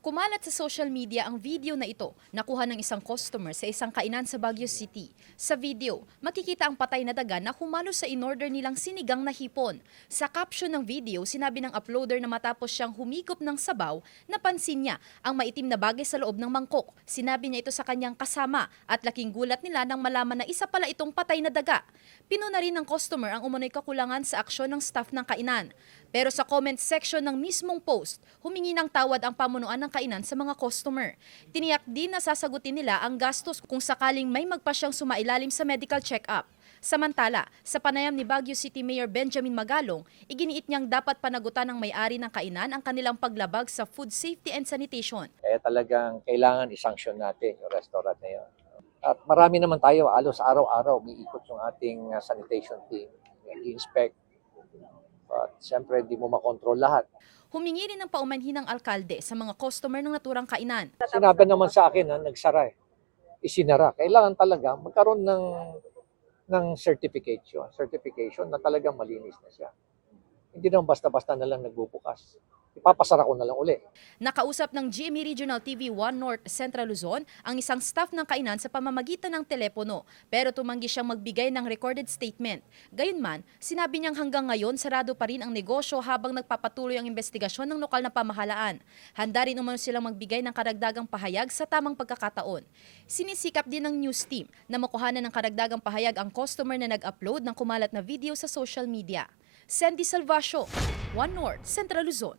Kumalat sa social media ang video na ito, nakuha ng isang customer sa isang kainan sa Baguio City. Sa video, makikita ang patay na daga na humalo sa in-order nilang sinigang na hipon. Sa caption ng video, sinabi ng uploader na matapos siyang humigop ng sabaw, napansin niya ang maitim na bagay sa loob ng mangkok. Sinabi niya ito sa kanyang kasama at laking gulat nila nang malaman na isa pala itong patay na daga. Pinuna rin ng customer ang umunoy kakulangan sa aksyon ng staff ng kainan. Pero sa comment section ng mismong post, humingi ng tawad ang pamunuan ng kainan sa mga customer. Tiniyak din na sasagutin nila ang gastos kung sakaling may magpasyang sumailalim sa medical check-up. Samantala, sa panayam ni Baguio City Mayor Benjamin Magalong, iginiit niyang dapat panagutan ng may-ari ng kainan ang kanilang paglabag sa food safety and sanitation. Kaya talagang kailangan isanction natin yung restaurant na yun. At marami naman tayo, halos araw-araw, umiikot yung ating sanitation team, i-inspect. At siyempre, hindi mo makontrol lahat. Humingi rin ng paumanhin ng alkalde sa mga customer ng naturang kainan. Sinabi naman sa akin na nagsara isinara. Kailangan talaga magkaroon ng certification na talagang malinis na siya. Hindi naman basta-basta na lang nagbubukas. Ipapasara ko na lang uli. Nakausap ng GMA Regional TV 1 North Central Luzon ang isang staff ng kainan sa pamamagitan ng telepono, pero tumanggi siyang magbigay ng recorded statement. Gayunman, sinabi niyang hanggang ngayon sarado pa rin ang negosyo habang nagpapatuloy ang investigasyon ng lokal na pamahalaan. Handa rin umano silang magbigay ng karagdagang pahayag sa tamang pagkakataon. Sinisikap din ng news team na makuhanan ng karagdagang pahayag ang customer na nag-upload ng kumalat na video sa social media. Sandy Salvacio, 1 North Central Luzon.